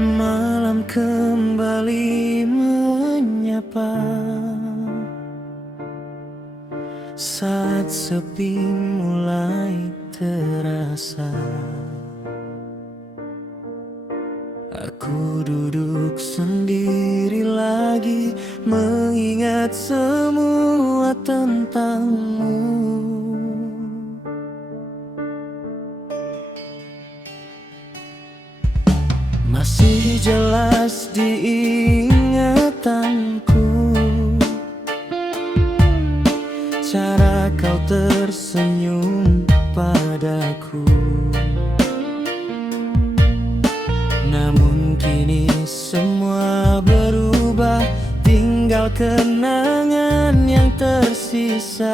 Malam kembali menyapa saat sepi mulai terasa. Aku duduk sendiri lagi, mengingat semua tentangmu. Masih jelas diingatanku cara kau tersenyum padaku. Namun kini semua berubah, tinggal kenangan yang tersisa.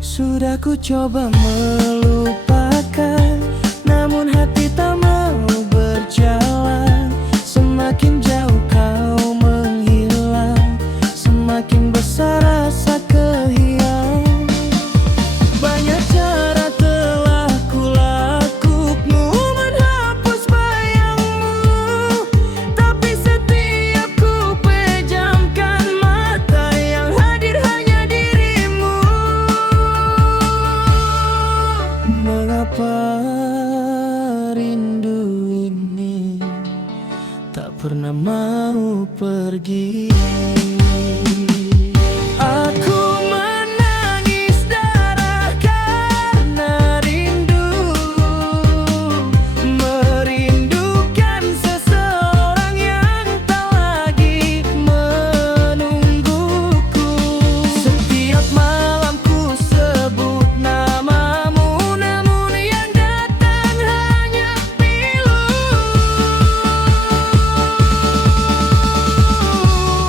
Sudah ku coba melupakan, namun hati tak mau berjalan. Semakin jauh kau menghilang, semakin besar rasa kehilangan. Banyak cara telah kulakukan menghapus bayangmu, tapi setiap ku pejamkan mata, yang hadir hanya dirimu. Mengapa rindu ini tak pernah mau pergi? Aku menangis darah karena rindu, merindukan seseorang yang tak lagi menungguku. Setiap malam ku sebut namamu, namun yang datang hanya pilu.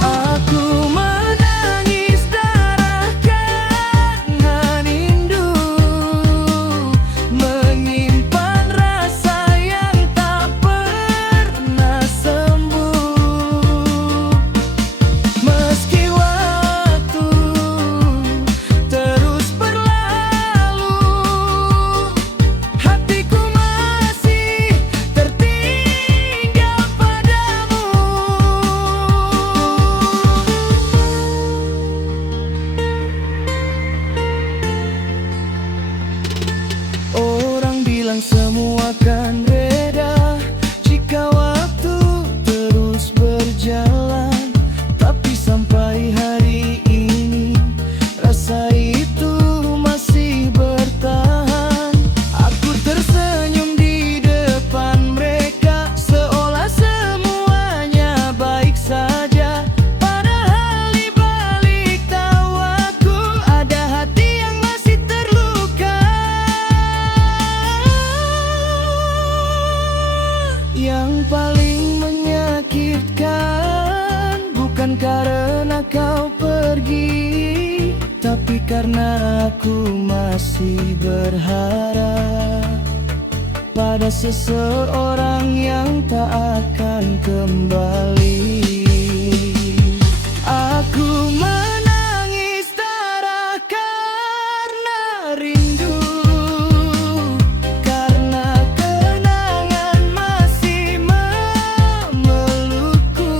Aku menangis darah karena rindu, menyimpan rasa yang tak pernah sembuh. Meski waktu terus berlalu, hatiku masih tertinggal padamu. Orang bilang semua akan beda jika waktu terus berjalan, tapi sampai hari ini rasa itu masih bertahan. Aku tersenyum di depan mereka, seolah semuanya baik saja. Padahal di balik tawaku ada hati yang masih terluka. Yang paling menyakitkan bukan karena kau pergi, tapi karena aku masih berharap pada seseorang yang tak akan kembali. Aku menangis darah karena rindu, karena kenangan masih memelukku.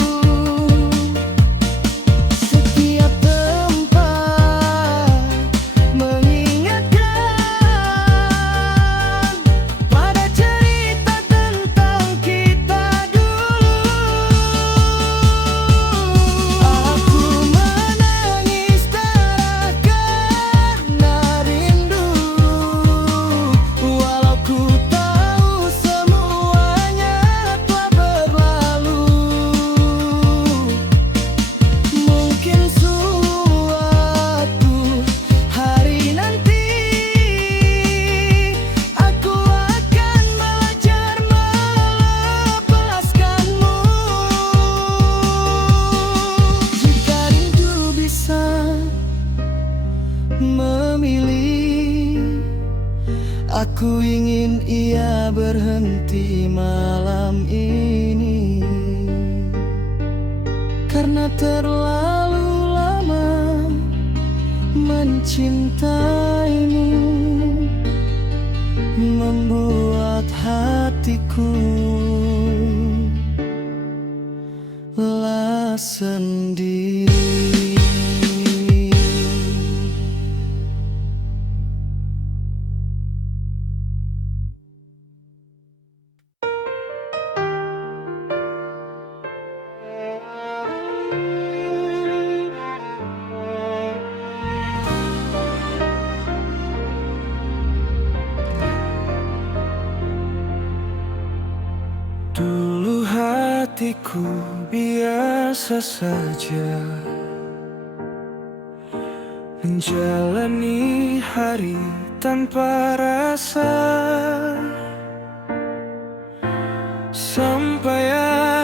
Setiap tempat mengingatkan pada cerita tentang kita dulu. Aku menangis darah karena rindu, walau ku tahu semuanya telah berlalu. Mungkin suatu hari nanti aku akan belajar melepaskanmu. Jika rindu bisa memilih, aku ingin ia berhenti malam ini, karena terlalu lama mencintaimu. membuat hatiku lelah sendiri. Dulu hatiku biasa saja menjalani hari tanpa rasa, sampai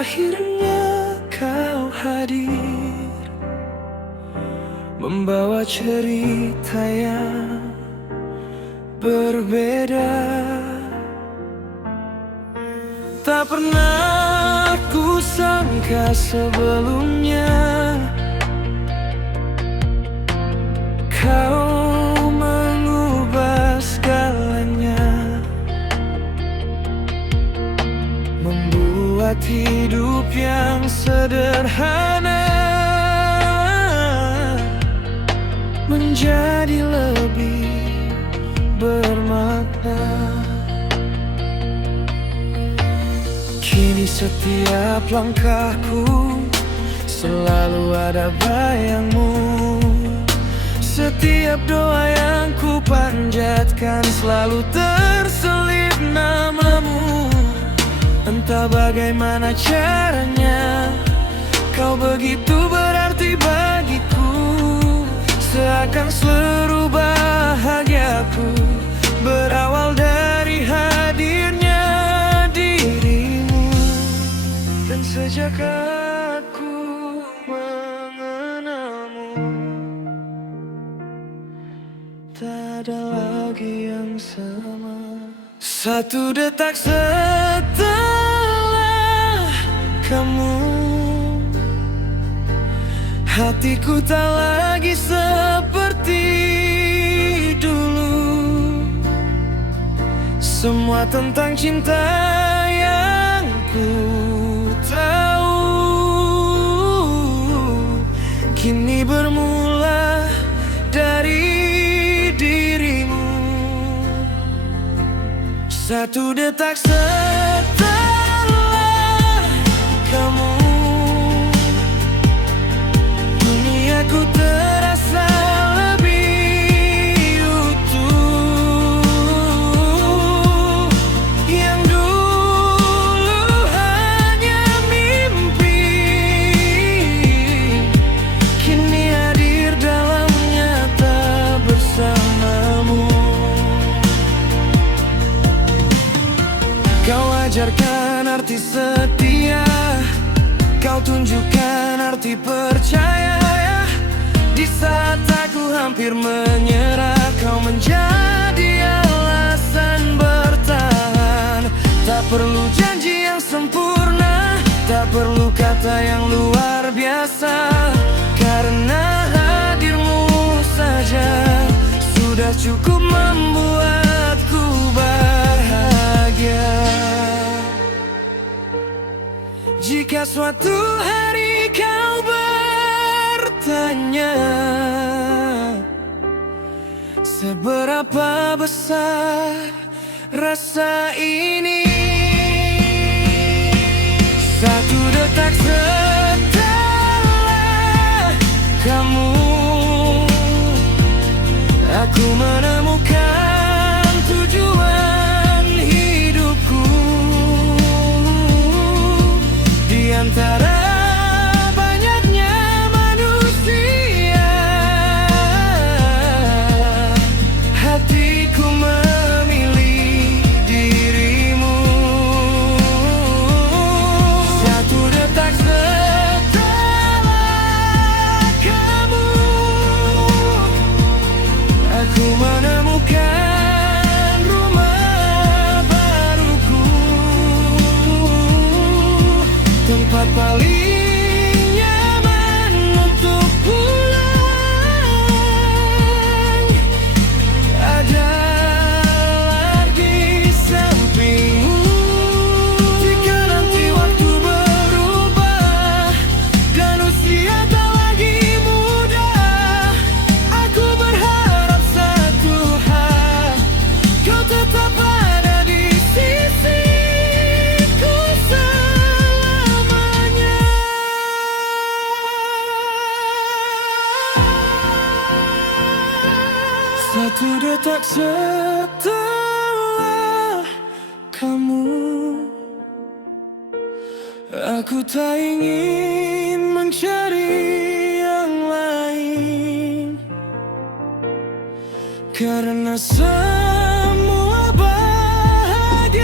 akhirnya kau hadir membawa cerita yang berbeda. Tak pernah ku sangka sebelumnya kau mengubah segalanya, membuat hidup yang sederhana menjadi lebih bermakna. Kini setiap langkahku selalu ada bayangmu, setiap doa yang ku panjatkan selalu terselip namamu. Entah bagaimana caranya, kau begitu berarti bagiku, seakan seluruh bahagiaku berawal dari hadirnya dirimu. Dan sejak aku mengenalmu, tak ada lagi yang sama. Satu detak setelah kamu, hatiku tak lagi seperti dulu. Semua tentang cinta yang ku tahu kini bermula dari dirimu. Satu detak setelah kamu, duniaku terasa lebih utuh. Yang dulu hanya mimpi, kini hadir dalam nyata bersamamu. Kau ajarkan arti setia, kau tunjukkan arti percaya. Di saat aku hampir menyerah, kau menjadi alasan bertahan. Tak perlu janji yang sempurna, tak perlu kata yang luar biasa, karena hadirmu saja sudah cukup membuatku bahagia. Jika suatu hari kau bertanya seberapa besar rasa ini, satu detak setelah kamu, aku menemukan tujuan hidupku. Di antara banyaknya manusia, hatiku memilih dirimu. Satu detak setelah kamu, aku menemukan rumah baruku, tempat paling nyaman untuk pulang. Ada retak setelah kamu. Aku tak ingin mencari yang lain, karena semua bahagiaku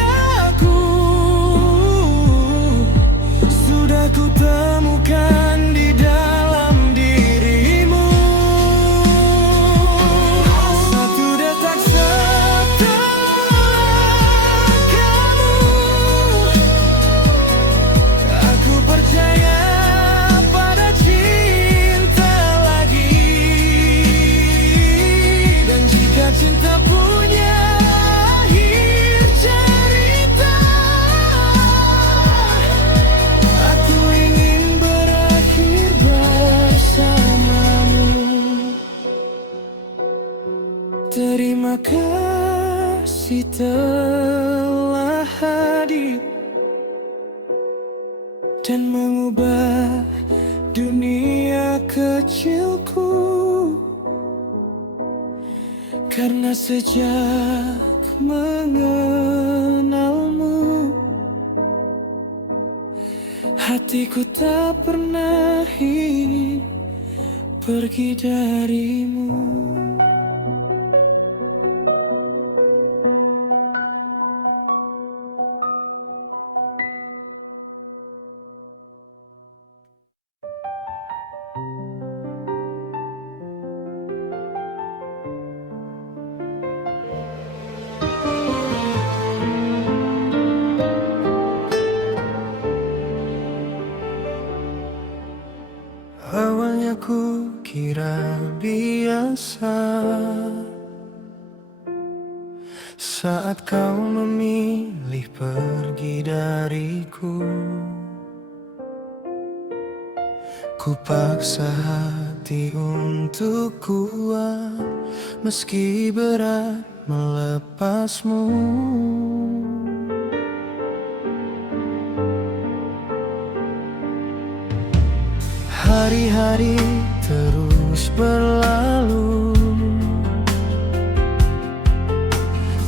sudah ku temukan di dalam dirimu. Satu detak setelah kamu, aku percaya pada cinta lagi. Dan jika cinta punya akhir cerita, aku ingin berakhir bersamamu. Terima kasih telah hadir dan mengubah dunia kecilku, karena sejak mengenalmu, hatiku tak pernah ingin pergi darimu. Awalnya ku kira biasa saat kau memilih pergi dariku. Ku paksa hati untuk kuat meski berat melepasmu. Hari-hari terus berlalu,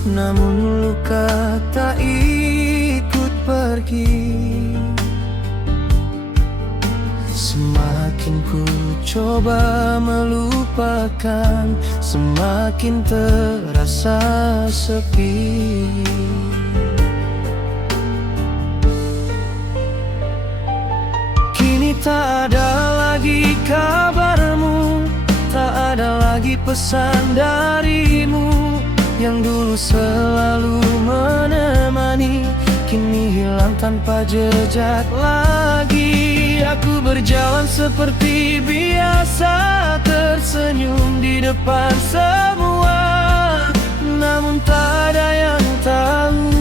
namun luka tak ikut pergi. Semakin ku coba melupakan, semakin terasa sepi. Kini tak ada lagi kabarmu, tak ada lagi pesan darimu yang dulu selalu menemani, kini hilang tanpa jejak lagi. Aku berjalan seperti biasa, tersenyum di depan semua, namun tak ada yang tahu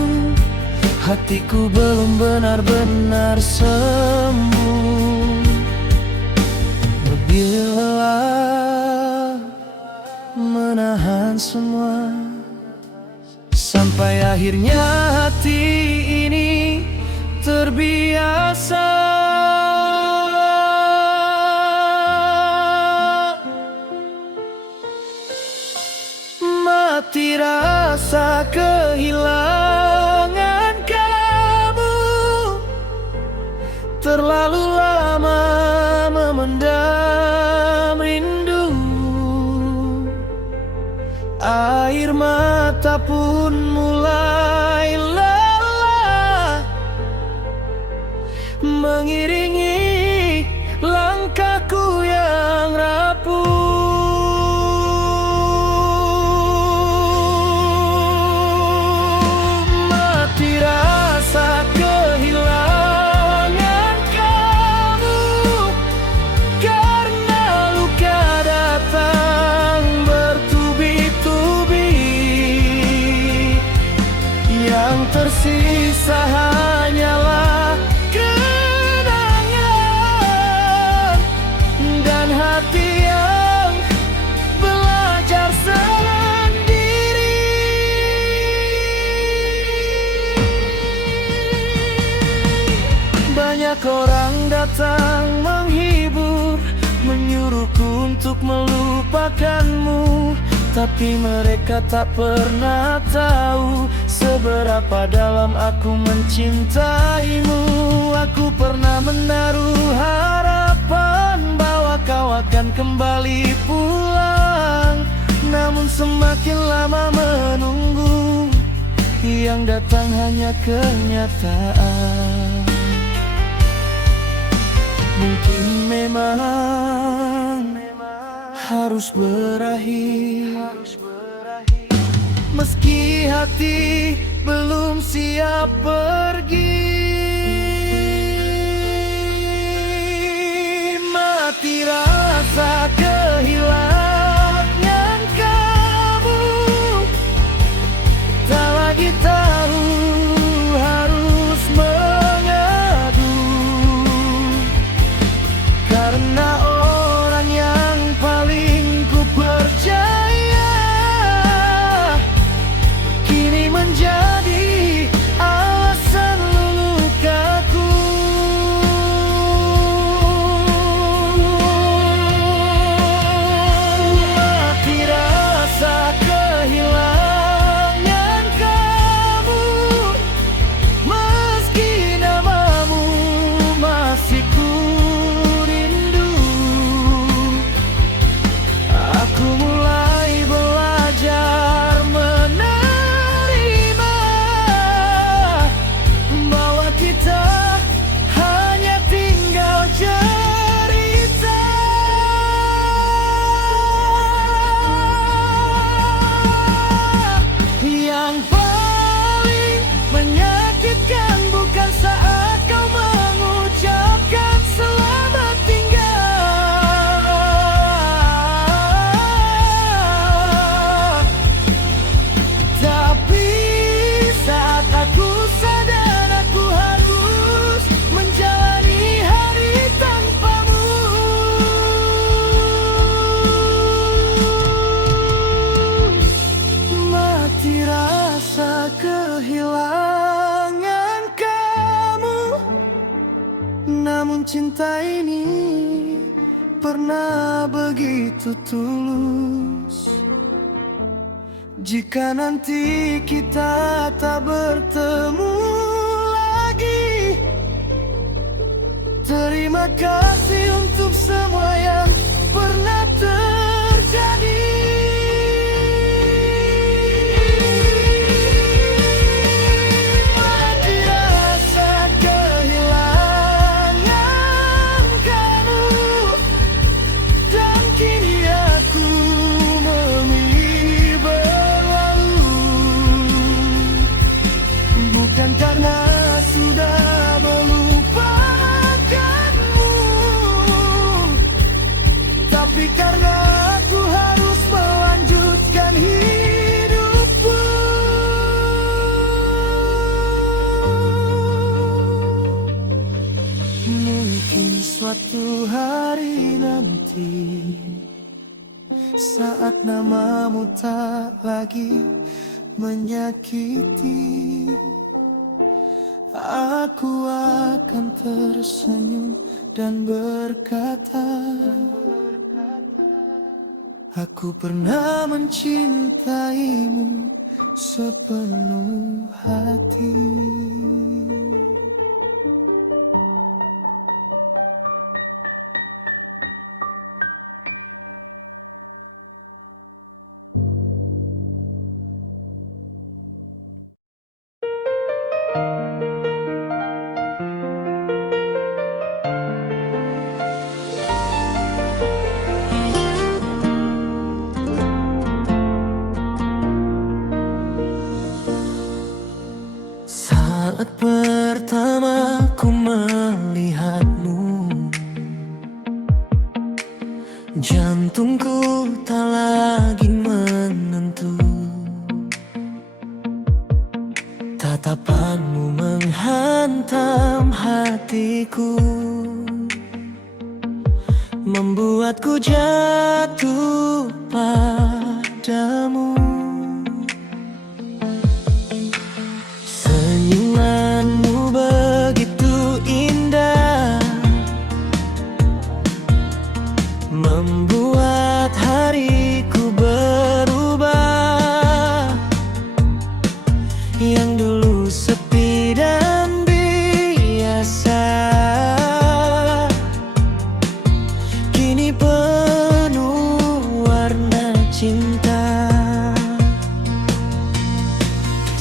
hatiku belum benar-benar sembuh. Lebih lelah menahan semua, sampai akhirnya hati ini terbiasa. Mati rasa kehilangan kamu, terlalu lama memendam rindu. Air mata pun mulai lelah mengiringi langkahku yang rapuh. Tersisa hanyalah kenangan dan hati yang belajar sendiri. Banyak orang datang menghibur, menyuruhku untuk melupakanmu, Tapi mereka tak pernah tahu seberapa dalam aku mencintaimu. Aku pernah menaruh harapan bahwa kau akan kembali pulang, namun semakin lama menunggu, yang datang hanya kenyataan. Mungkin memang harus berakhir, meski hati belum siap pergi. Mati rasa kehilangan kamu, tak lagi tahu harus mengadu, karena orang yang paling ku percaya kini menjadi alasan lukaku. Mati rasa kehilangan kamu, meski namamu masih ku rindu. Aku mulai belajar menerima bahwa kita hanya tinggal cerita. Yang paling menyakitkan bukan saat kau mengucapkan selamat tinggal, tapi saat aku sadar aku harus menjalani hari tanpamu. Mati rasa kehilangan kamu, namun cinta ini pernah begitu tulus. Jika nanti kita tak bertemu lagi, terima kasih untuk semua yang pernah terjadi. Mati rasa kehilangan kamu, dan kini aku memilih berlalu, bukan karena sudah melupakanmu, tapi karena aku harus melanjutkan hidupku. Mungkin suatu hari nanti, saat namamu tak lagi menyakiti, aku akan tersenyum dan berkata, aku pernah mencintaimu sepenuh hati. Saat pertama ku melihatmu, jantungku tak lagi menentu. Tatapanmu menghantam hatiku, membuatku jatuh padamu. Senyumanmu begitu indah, membuat hariku berubah.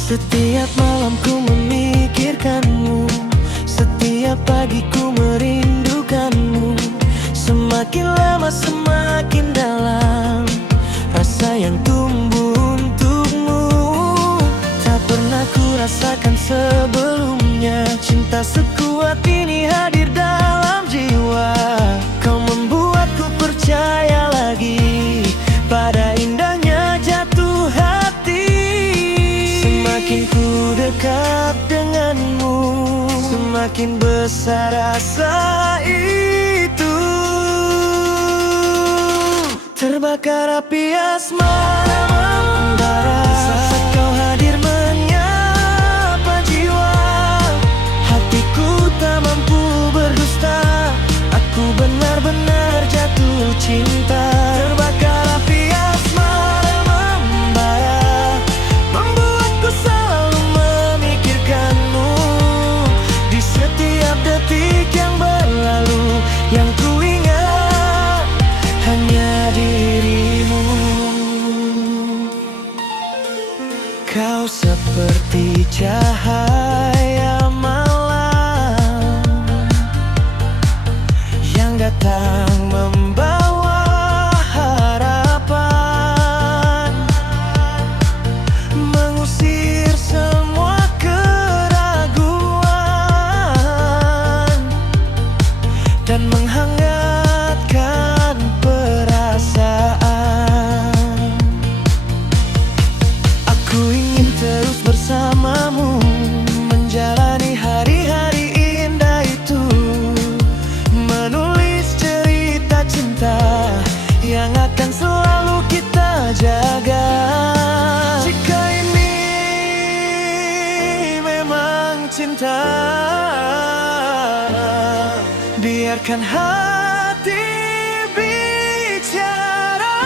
Setiap malam ku memikirkanmu, setiap pagi ku merindukanmu. Semakin lama semakin dalam rasa yang tumbuh untukmu. Tak pernah ku rasakan sebelumnya cinta sekuat ini hadir dalam jiwa. Kau membuatku percaya lagi pada indahnya jatuh hati. Semakin ku dekat denganmu, semakin besar rasa itu. Terbakar api asmara membara saat kau hadir menyapa jiwa. Hatiku tak mampu berdusta, aku benar-benar jatuh cinta. Terbakar api asmara membara, membuatku selalu memikirkanmu. Di setiap detik yang berlalu, yang ku ingat hanya dirimu. Kau seperti cahaya malam yang datang membawa harapan, mengusir semua keraguan dan menghangatkan perasaan. Aku ingin terus bersamamu, menjalani hari-hari indah itu, menulis cerita cinta yang akan selalu kita jaga. Jika ini memang cinta, biarkan hati bicara.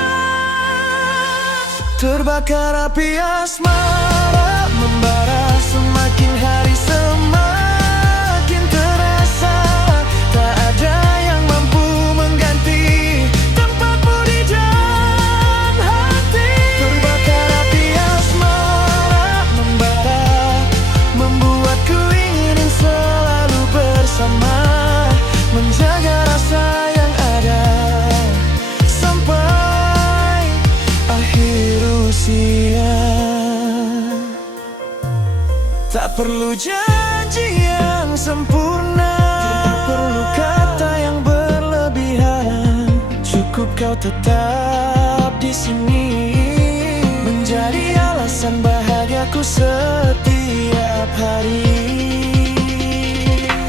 Terbakar api asmara membara, semakin hari semakin terasa. Tak ada yang mampu mengganti tempatmu di dalam hati. Terbakar api asmara membara, membuatku ingin selalu bersama, menjaga rasa yang ada sampai akhir usia. Tak perlu janji yang sempurna, tak perlu kata yang berlebihan. Cukup kau tetap di sini, menjadi alasan bahagiaku setiap hari.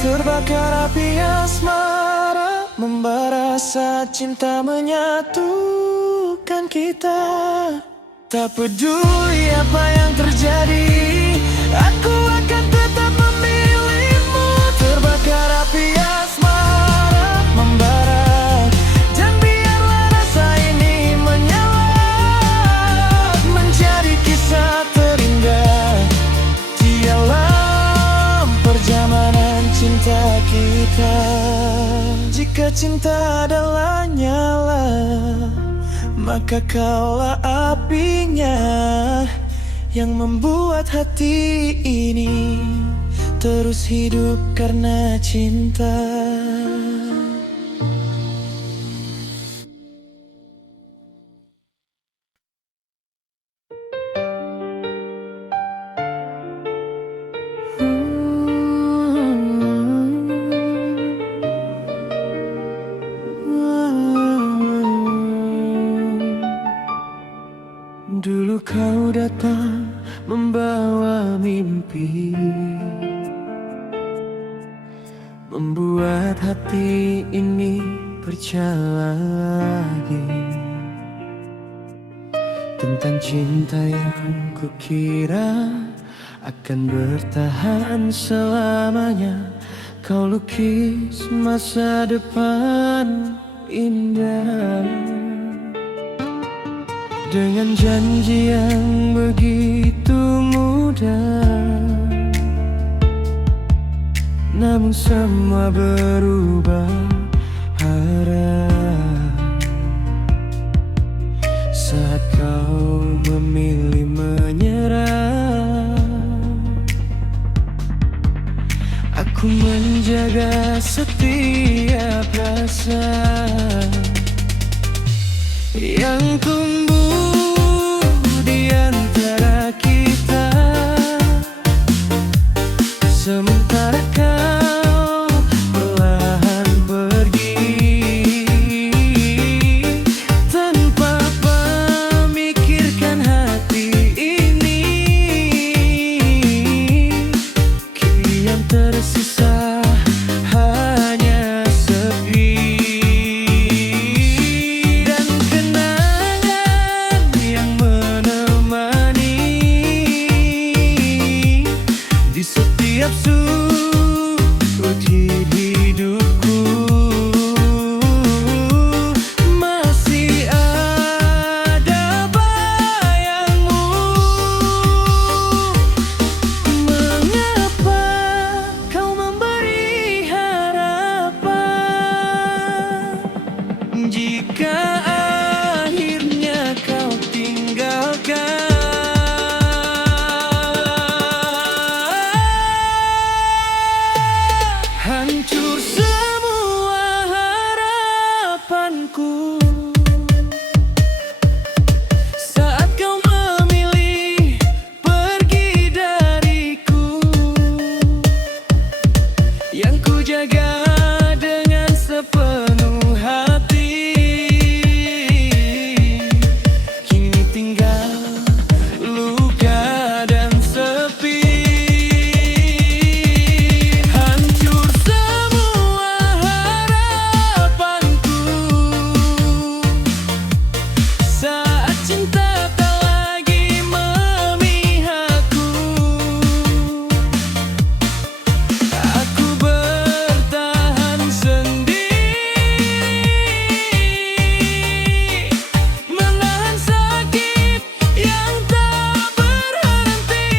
Terbakar api asmara membara saat cinta menyatukan kita. Tak peduli apa yang terjadi, aku akan tetap memilihmu. Terbakar api asmara membara, dan biarlah rasa ini menyala, menjadi kisah terindah di alam perjalanan cinta kita. Jika cinta adalah nyala, maka kaulah apinya yang membuat hati ini terus hidup karena cinta. Dulu kau datang membawa mimpi, membuat hati ini percaya lagi tentang cinta yang kukira akan bertahan selamanya. Kau lukis masa depan indah dengan janji yang begitu mudah. Namun semua berubah arah saat kau memilih menyerah. menjaga setiap rasa yang tumbuh di antara kita. Sementara kau perlahan pergi tanpa memikirkan hati ini, kini yang tersisa hanya sepi dan kenangan yang menemani di setiap sudut hidupku. Masih ada bayangmu. Mengapa kau memberi harapan jika akhirnya kau tinggalkan? Hancur semua harapanku saat kau memilih pergi dariku, yang ku jaga dengan sepenuh hati, kini tinggal luka dan sepi. Hancur semua harapanku saat cinta tak lagi memihakku. Aku bertahan sendiri, menahan sakit yang tak berhenti.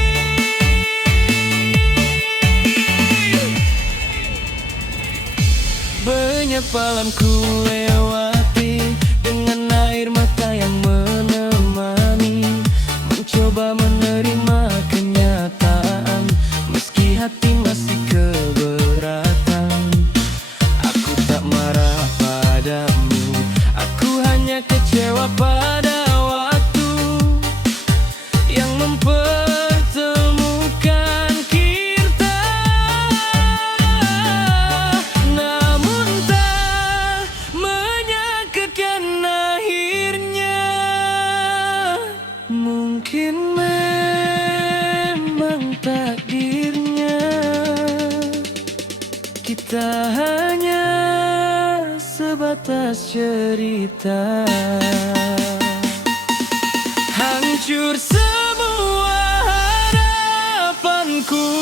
Banyak malam ku lewati dengan air mata yang menemani, mencoba menerima kenyataan meski hati masih keberatan. Aku tak marah padamu, aku hanya kecewa pada waktu yang mempertemukan kita. Namun tak menyakitkan akhirnya. Mungkin memang takdirnya kita hanya sebatas cerita. Hancur semua harapanku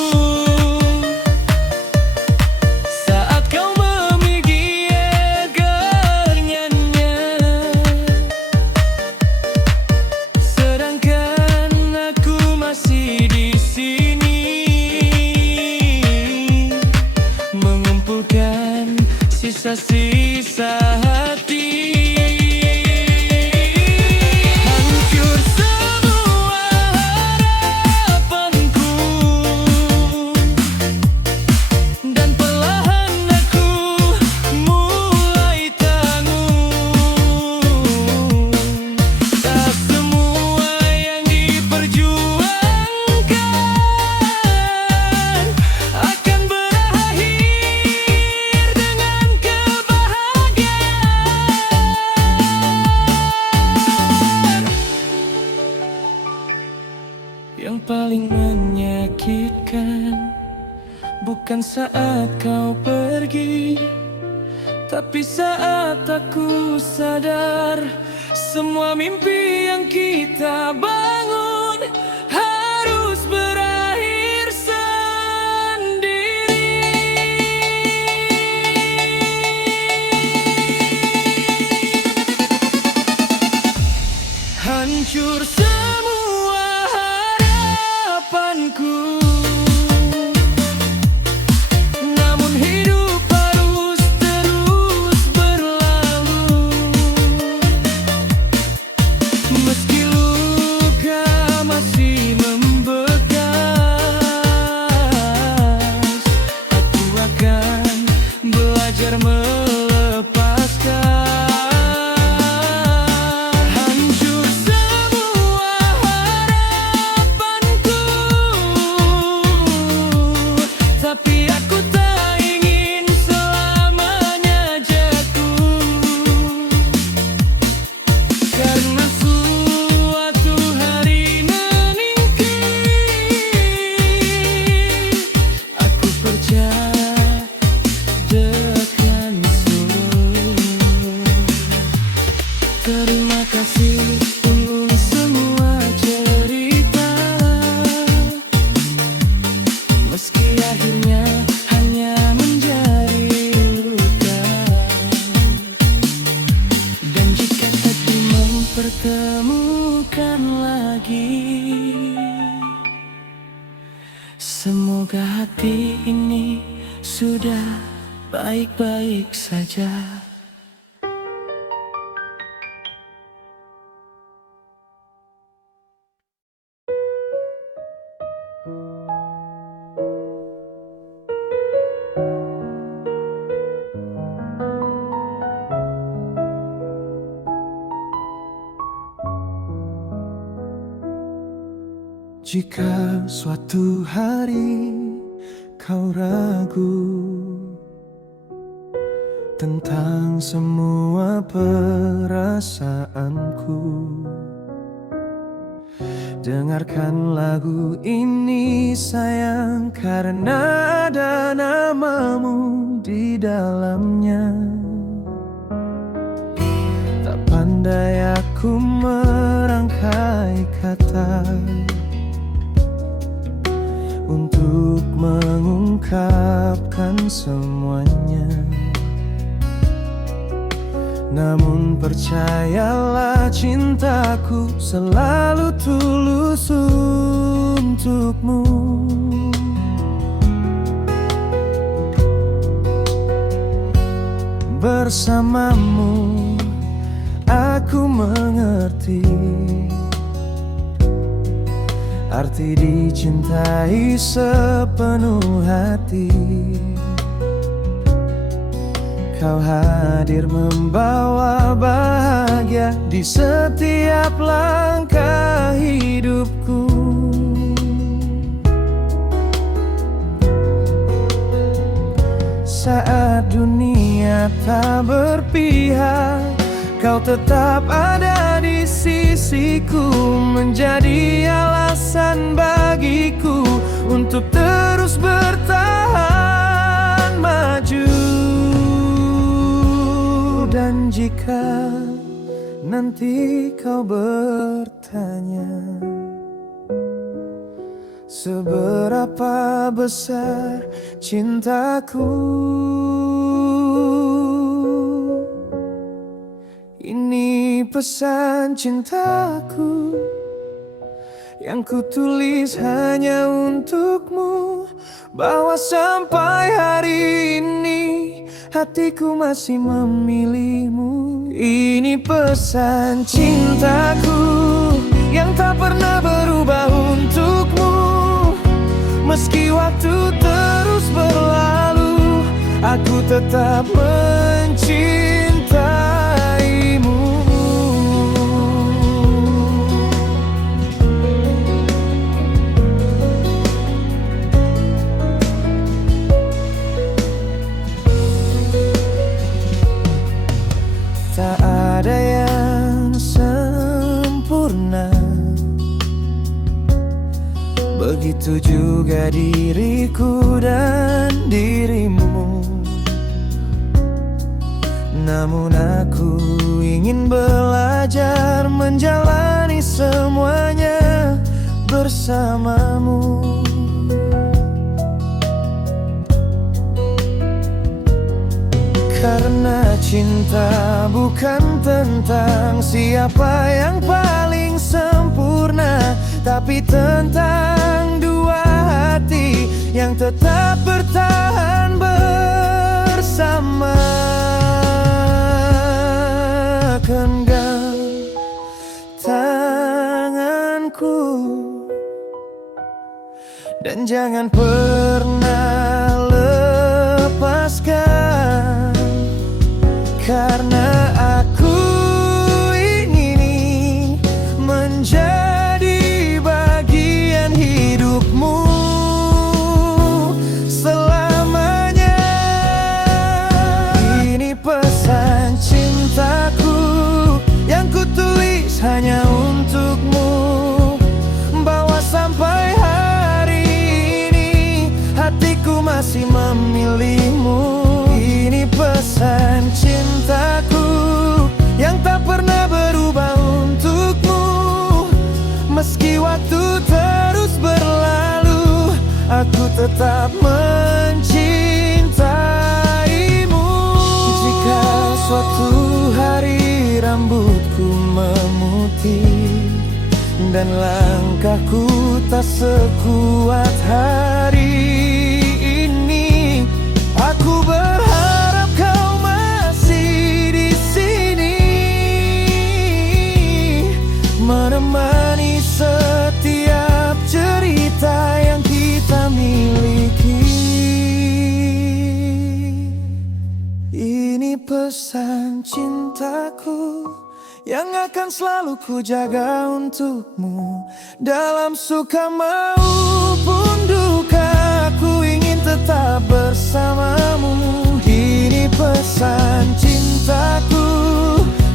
saat kau memiliki egarnya, sedangkan aku masih di sini mengumpulkan sisa-sisa hati. Hancur semua harapanku dan perlahan aku mulai tanggung. Tak semua yang diperjuangkan akan berakhir dengan kebahagiaan. Yang paling menyakitkan bukan saat kau pergi, tapi saat aku sadar semua mimpi yang kita bangun harus berakhir sendiri. Hancur semua harapanku, namun hidup harus terus berlalu. Meski luka Semoga hati ini sudah baik-baik saja. Jika suatu hari kau ragu tentang semua perasaanku, dengarkan lagu ini sayang, karena ada namamu di dalamnya. Tak pandai aku merangkai kata untuk mengungkapkan semuanya, namun percayalah cintaku selalu tulus untukmu. Bersamamu aku mengerti arti dicintai sepenuh hati. Kau hadir membawa bahagia di setiap langkah hidupku. Saat dunia tak berpihak, kau tetap ada di sisiku, menjadi alasan bagiku untuk terus bertahan maju. Dan jika nanti kau bertanya seberapa besar cintaku, ini pesan cintaku yang kutulis hanya untukmu, bahwa sampai hari ini hatiku masih memilihmu. Ini pesan cintaku yang tak pernah berubah untukmu, meski waktu terus berlalu, aku tetap mencintaimu. Tak ada yang sempurna, begitu juga diriku dan dirimu. Namun aku ingin belajar menjalani semuanya bersamamu. Karena cinta bukan tentang siapa yang paling sempurna, tapi tentang dua hati yang tetap bertahan bersama. Genggam tanganku dan jangan pernah lepaskan, karena aku ingin menjadi bagian hidupmu selamanya. Ini pesan cintaku yang kutulis hanya untukmu, bahwa sampai hari ini hatiku masih memilihmu. Ini pesan cintaku yang tak pernah berubah untukmu, meski waktu terus berlalu, aku tetap mencintaimu. Jika suatu hari rambutku memutih dan langkahku tak sekuat hari ini. Aku berharap kau masih di sini, menemani setiap cerita yang kita miliki. Ini pesan cintaku yang akan selalu ku jaga untukmu. Dalam suka maupun duka, ku ingin tetap bersamamu. Ini pesan cintaku,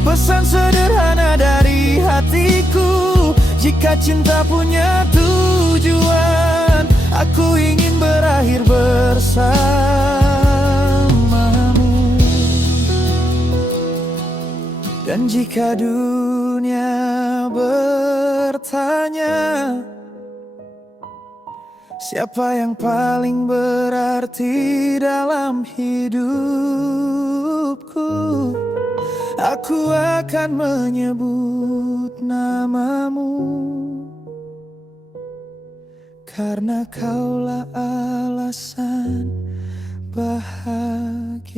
pesan sederhana dari hatiku. Jika cinta punya tujuan, aku ingin berakhir bersamamu. Dan jika dunia bertanya, siapa yang paling berarti dalam hidupku, aku akan menyebut namamu. Karena kaulah alasan bahagiaku.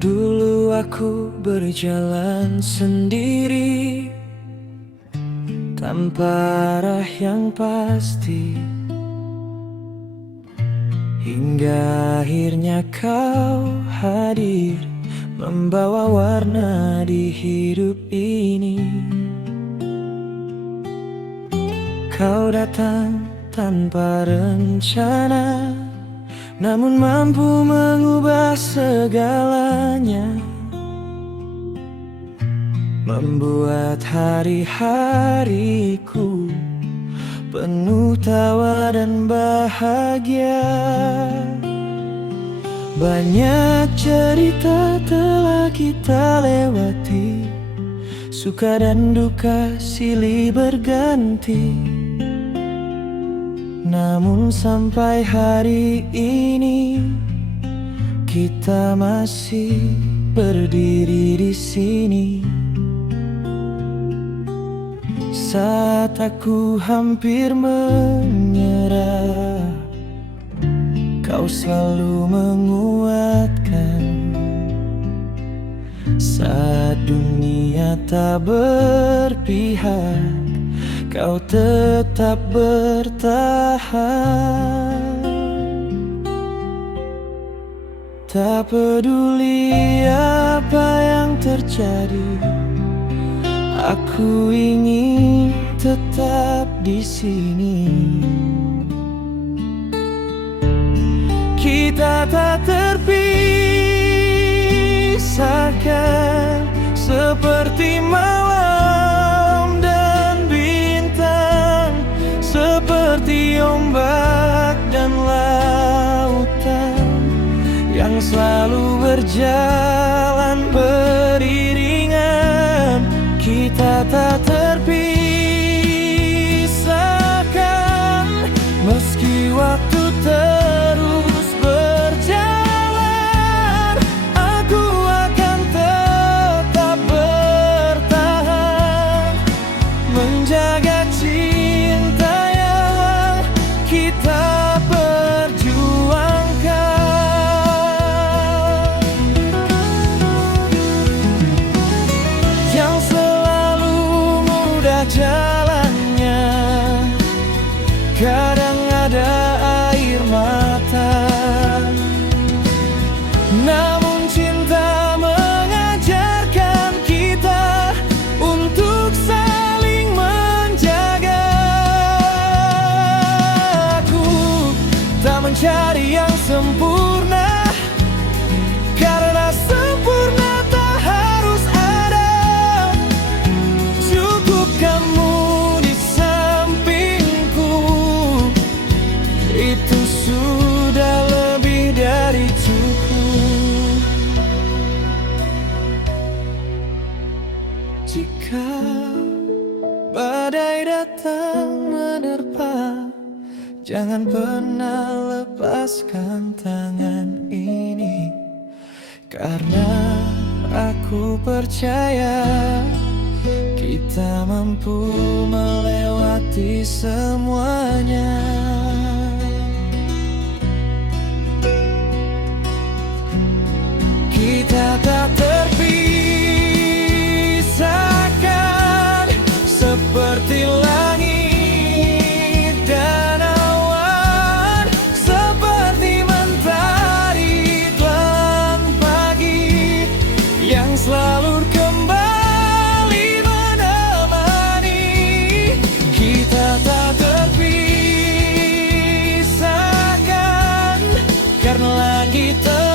Dulu aku berjalan sendiri tanpa arah yang pasti, hingga akhirnya kau hadir, membawa warna di hidup ini. Kau datang tanpa rencana, namun mampu mengubah segalanya, membuat hari-hariku penuh tawa dan bahagia. Banyak cerita telah kita lewati, suka dan duka silih berganti. Namun sampai hari ini kita masih berdiri di sini. Saat aku hampir menyerah, kau selalu menguatkan. Saat dunia tak berpihak, kau tetap bertahan. Tak peduli apa yang terjadi, aku ingin tetap di sini. Kita tak terpisahkan, seperti malam dan bintang, seperti ombak dan lautan yang selalu berjalan beriringan. Kita tak terpisahkan, meski waktu terus berjalan, aku akan tetap bertahan, menjaga cinta yang kita perjuangkan, yang selalu mudah jalannya. Kadang ada air mata, namun cinta mengajarkan kita untuk saling menjaga. Aku tak mencari yang sempurna, karena sempurna tak harus ada. badai datang menerpa, jangan pernah lepaskan tangan ini. Karena aku percaya kita mampu melewati semuanya. Kita tak terpisahkan, seperti langit dan awan, seperti mentari telan pagi yang selalu kembali menemani. Kita tak terpisahkan, karena langit telah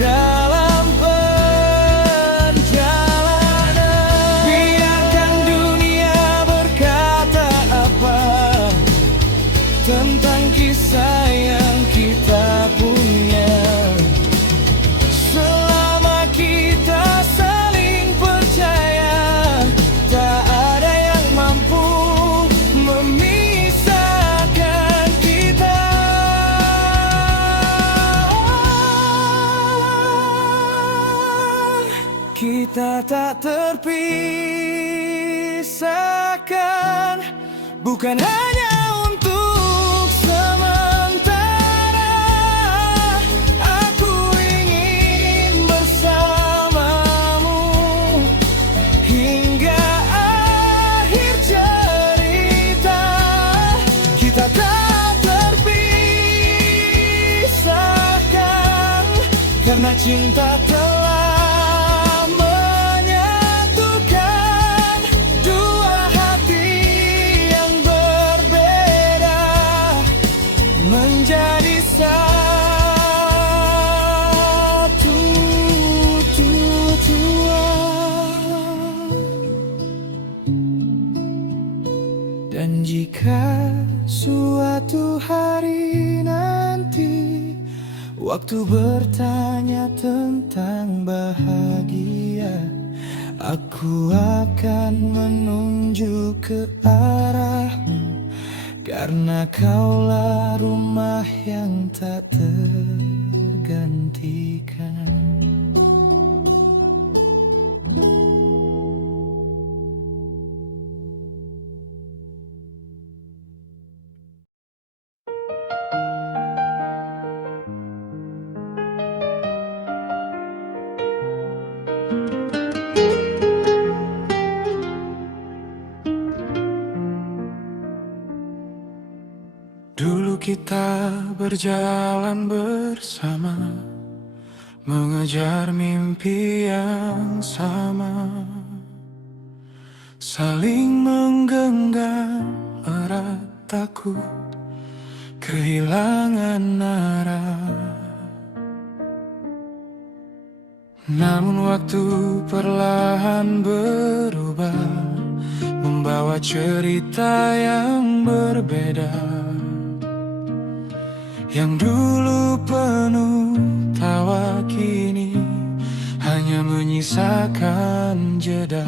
dalam perjalanan. Biarkan dunia berkata apa tentang kisah yang kita punya, selama kita saling percaya, tak ada yang mampu memisahkan kita. Kita tak terpisahkan, bukan hanya untuk sementara. Aku ingin bersamamu hingga akhir cerita. Kita tak terpisahkan, karena cinta telah menjadi satu tujuan. Dan jika suatu hari nanti waktu bertanya tentang bahagia, aku akan menunjuk ke arahmu, karena kaulah rumah yang tak tergantikan. Dulu kita berjalan bersama, mengejar mimpi yang sama, saling menggenggam erat, takut kehilangan arah. Namun waktu perlahan berubah, membawa cerita yang berbeda. Yang dulu penuh tawa kini hanya menyisakan jeda.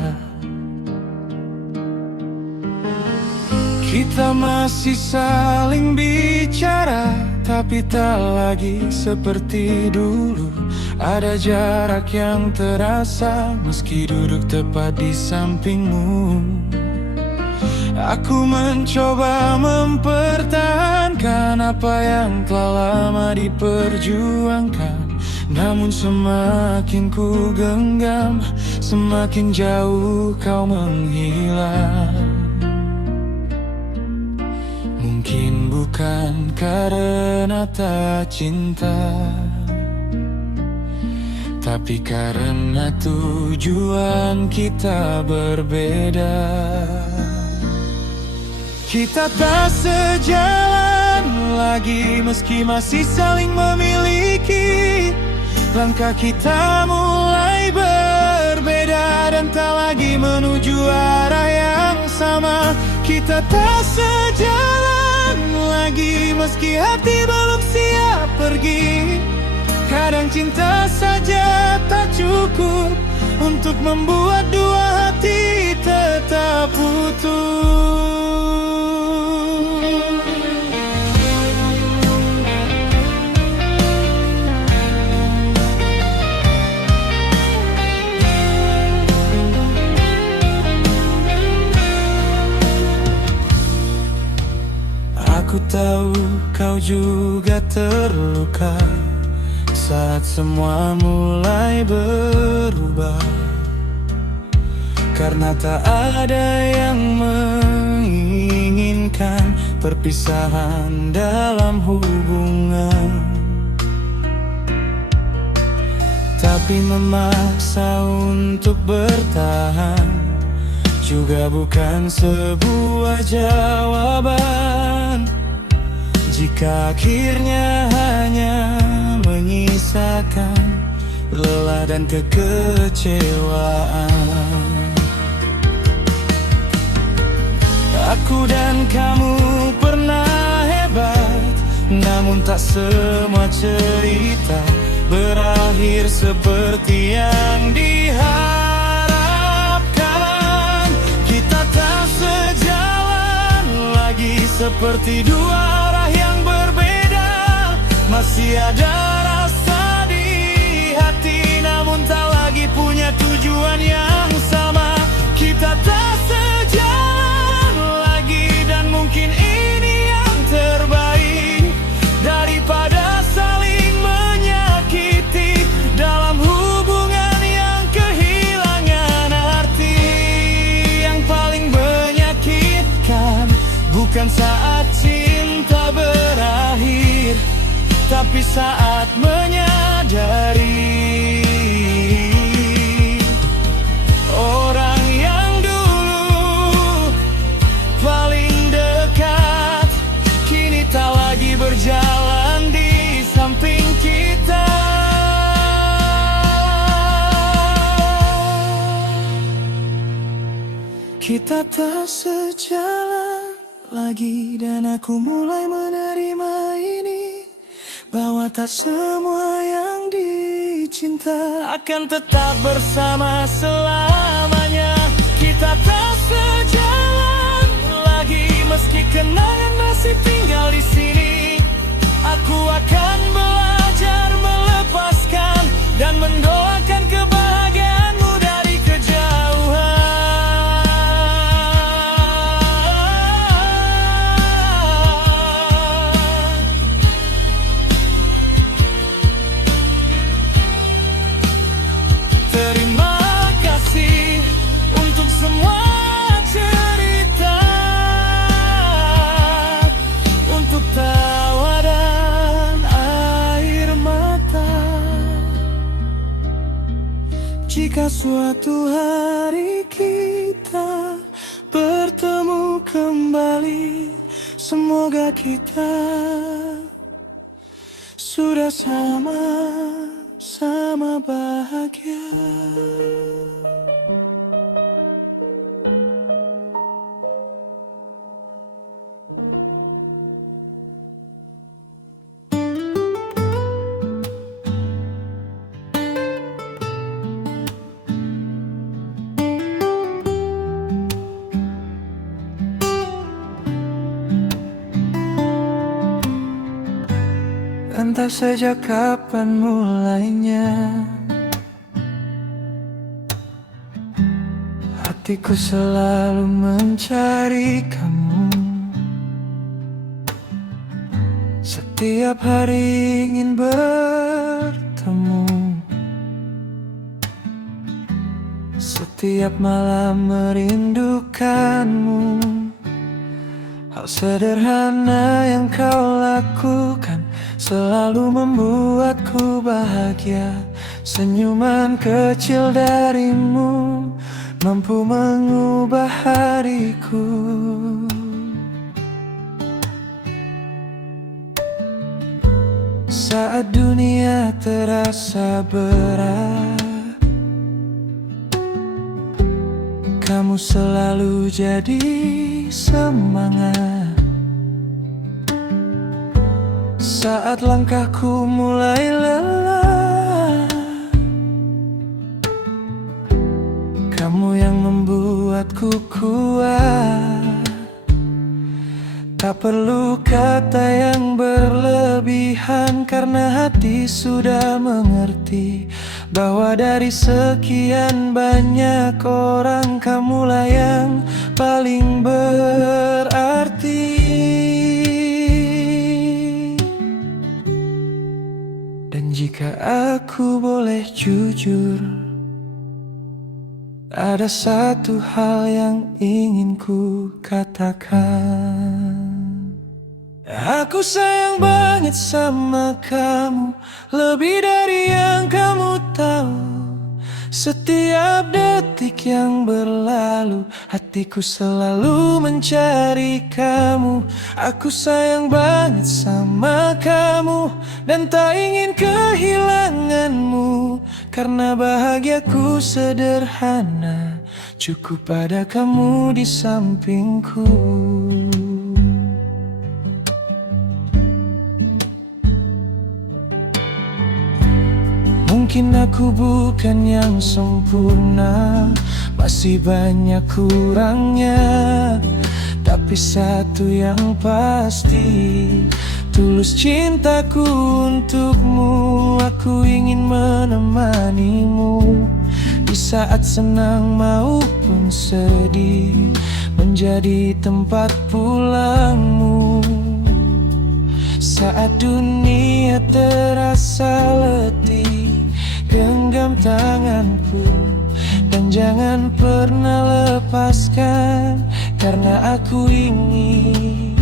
Kita masih saling bicara, tapi tak lagi seperti dulu. Ada jarak yang terasa meski duduk tepat di sampingmu. Aku mencoba mempertahankan apa yang telah lama diperjuangkan. Namun semakin ku genggam, semakin jauh kau menghilang. Mungkin bukan karena tak cinta, tapi karena tujuan kita berbeda. Kita tak sejalan lagi meski masih saling memiliki. Langkah kita mulai berbeda dan tak lagi menuju arah yang sama. Kita tak sejalan lagi meski hati belum siap pergi. Kadang cinta saja tak cukup untuk membuat dua hati tetap utuh. Aku tahu kau juga terluka saat semua mulai berubah, karena tak ada yang menginginkan perpisahan dalam hubungan. Tapi memaksa untuk bertahan juga bukan sebuah jawaban, jika akhirnya hanya menyisakan lelah dan kekecewaan. Aku dan kamu pernah hebat, namun tak semua cerita berakhir seperti yang diharapkan. Kita tak sejalan lagi, seperti dua arah yang berbeda. Masih ada rasa di hati, namun tak lagi punya tujuan yang sama. Kita tak sejalan lagi, dan mungkin ini yang terbaik daripada saling menyakiti dalam hubungan yang kehilangan arti. Yang paling menyakitkan bukan saat cinta berakhir, tapi saat menyadari orang yang dulu paling dekat kini tak lagi berjalan di samping kita. Kita tak sejalan lagi, dan aku mulai menerima ini, bahwa tak semua yang dicinta akan tetap bersama selamanya. Kita tak sejalan lagi, meski kenangan masih tinggal di sini. Aku akan belajar melepaskan dan mendoakan kebahagiaanmu dari kejauhan. Terima kasih untuk semua cerita, untuk tawa dan air mata. Jika suatu hari kita bertemu kembali, semoga kita sudah sama-sama bahagia. Entah sejak kapan mulainya, hatiku selalu mencari kamu. Setiap hari ingin bertemu, setiap malam merindukanmu. Hal sederhana yang kau lakukan selalu membuatku bahagia. Senyuman kecil darimu mampu mengubah hariku. Saat dunia terasa berat, kamu selalu jadi semangat. Saat langkahku mulai lelah, kamu yang membuatku kuat. Tak perlu kata yang berlebihan, karena hati sudah mengerti bahwa dari sekian banyak orang, kamulah yang paling berarti. Dan jika aku boleh jujur, ada satu hal yang ingin ku katakan. Aku sayang banget sama kamu, lebih dari yang kamu tahu. Setiap detik yang berlalu, hatiku selalu mencari kamu. Aku sayang banget sama kamu dan tak ingin kehilanganmu, karena bahagiaku sederhana, cukup ada kamu di sampingku. Mungkin aku bukan yang sempurna, masih banyak kurangnya, tapi satu yang pasti, tulus cintaku untukmu. Aku ingin menemanimu di saat senang maupun sedih, menjadi tempat pulangmu. Saat dunia terasa letih, genggam tanganku dan jangan pernah lepaskan, karena aku ingin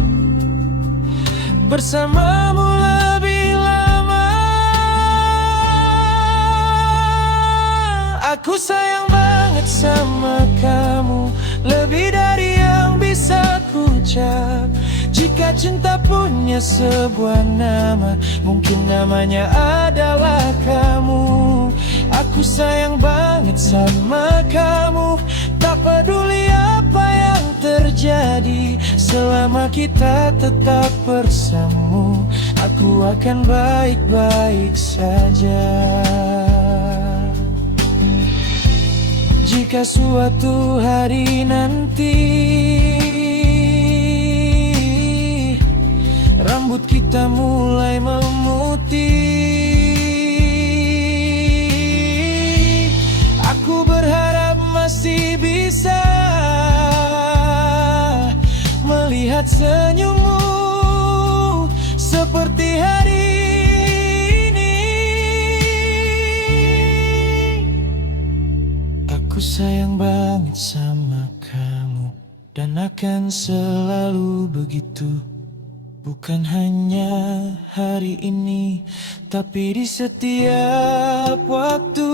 bersamamu lebih lama. Aku sayang banget sama kamu, lebih dari yang bisa ku ucap. Jika cinta punya sebuah nama, mungkin namanya adalah kamu. Aku sayang banget sama kamu, tak peduli apa yang terjadi, selama kita tetap bersama, aku akan baik-baik saja. Jika suatu hari nanti rambut kita mulai memutih, aku berharap masih bisa melihat senyummu seperti hari ini. Aku sayang banget sama kamu dan akan selalu begitu. Bukan hanya hari ini, tapi di setiap waktu.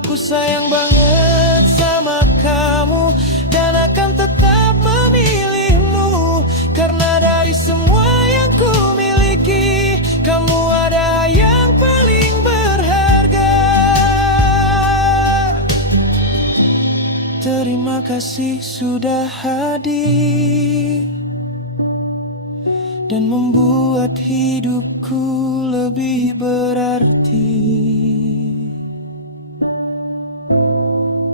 Aku sayang banget sama kamu dan akan tetap memilihmu, karena dari semua yang ku miliki, kamu ada yang paling berharga. Terima kasih sudah hadir dan membuat hidupku lebih berarti,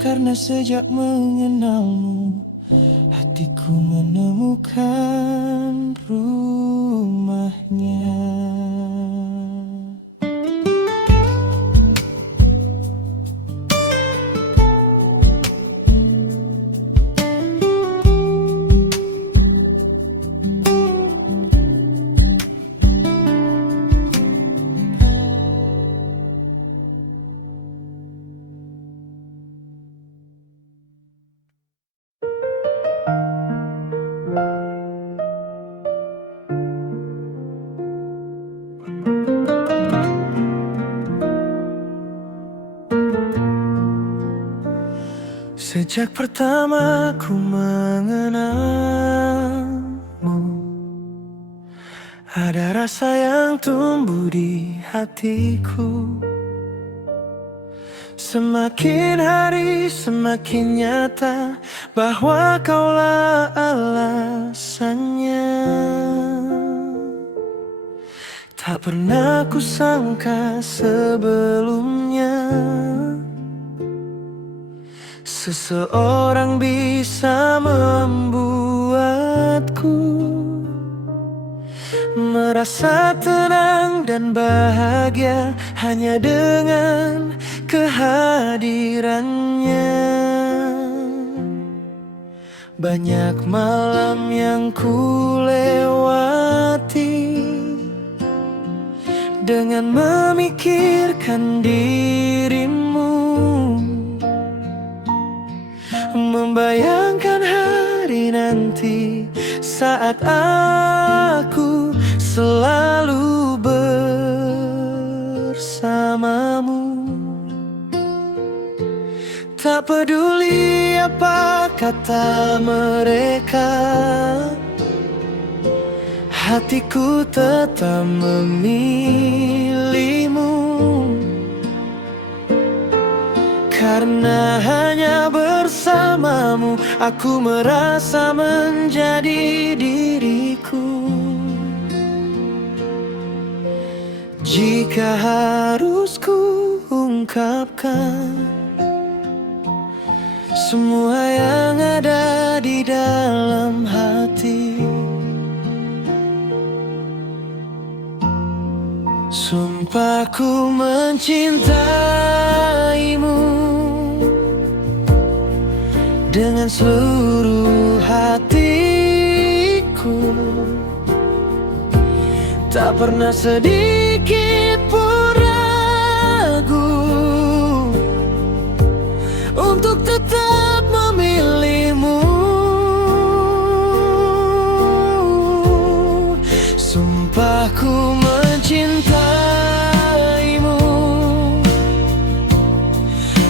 karena sejak mengenalmu, hatiku menemukan rumahnya. Sejak pertama ku mengenalmu, ada rasa yang tumbuh di hatiku. Semakin hari semakin nyata bahwa kaulah alasannya. Tak pernah kusangka sebelumnya seseorang bisa membuatku merasa tenang dan bahagia hanya dengan kehadirannya. Banyak malam yang ku lewati dengan memikirkan dirimu, membayangkan hari nanti saat aku selalu bersamamu. Tak peduli apa kata mereka, hatiku tetap memilihmu. Karena hanya bersamamu aku merasa menjadi diriku. Jika harus ku ungkapkan semua yang ada di dalam hati, sumpah ku mencintaimu dengan seluruh hatiku. Tak pernah sedikit pun ragu untuk tetap memilihmu. Sumpah ku mencintaimu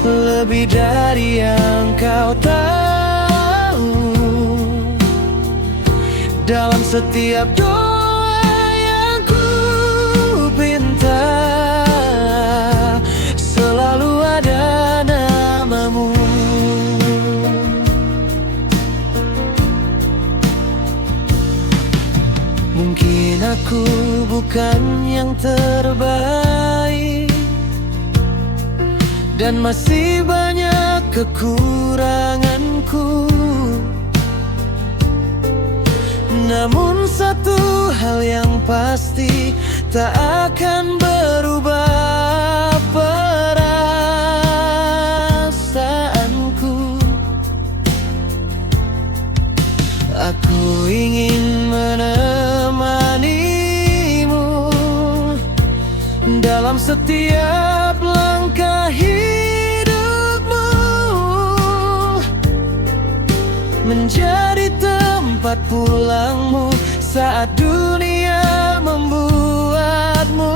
lebih dari yang kau tahu. Dalam setiap doa yang ku pinta selalu ada namamu. Mungkin aku bukan yang terbaik dan masih banyak kekuranganku, namun satu hal yang pasti tak akan berubah perasaanku. Aku ingin menemanimu dalam setiap langkah hidupmu, menjadi tempat pulangmu saat dunia membuatmu.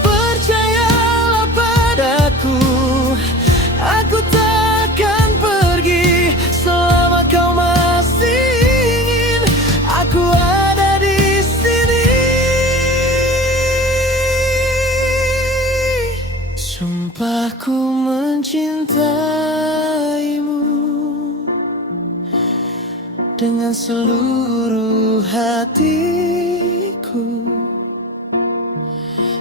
Percayalah padaku, aku takkan pergi selama kau masih ingin aku ada di sini. Sumpah ku mencintaimu dengan seluruh hatiku.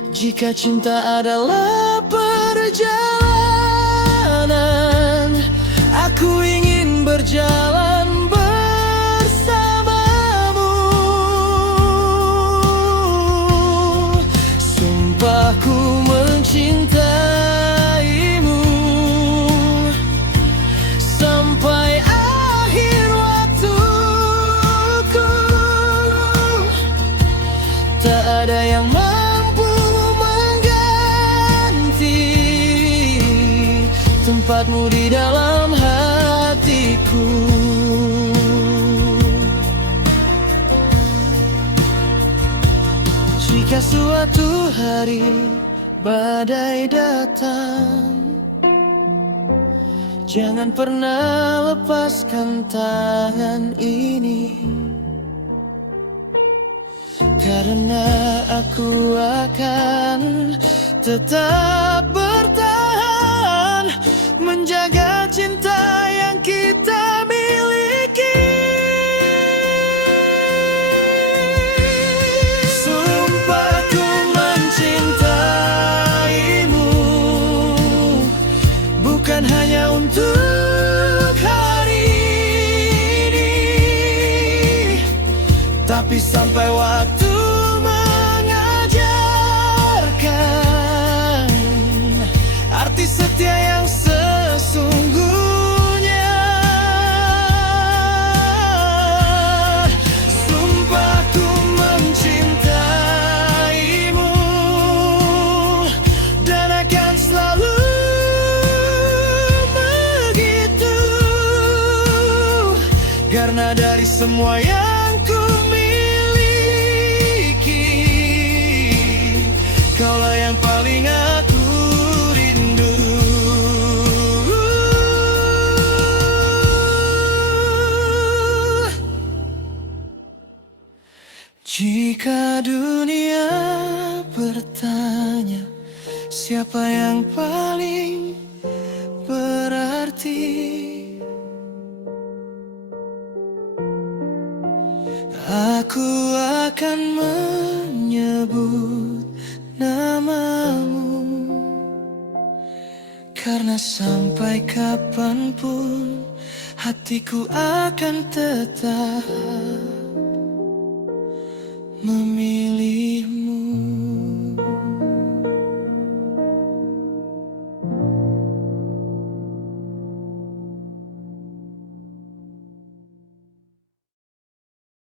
Jika cinta adalah perjalanan, aku ingin berjalan bersamamu. Sumpah ku mencintaimu sampai akhir waktuku. Tak ada yang mampu mengganti tempatmu di dalam hatiku. Jika suatu hari badai datang, jangan pernah lepaskan tangan ini, karena aku akan tetap bertahan menjaga cinta yang kita miliki. Tapi sampai waktu mengajarkan arti setia yang sesungguhnya. Sumpahku mencintaimu dan akan selalu begitu, karena dari semua yang ku miliki, kaulah yang paling aku rindu. Jika dunia bertanya siapa yang paling berarti, aku akan menyebut namamu, karena sampai kapanpun hatiku akan tetap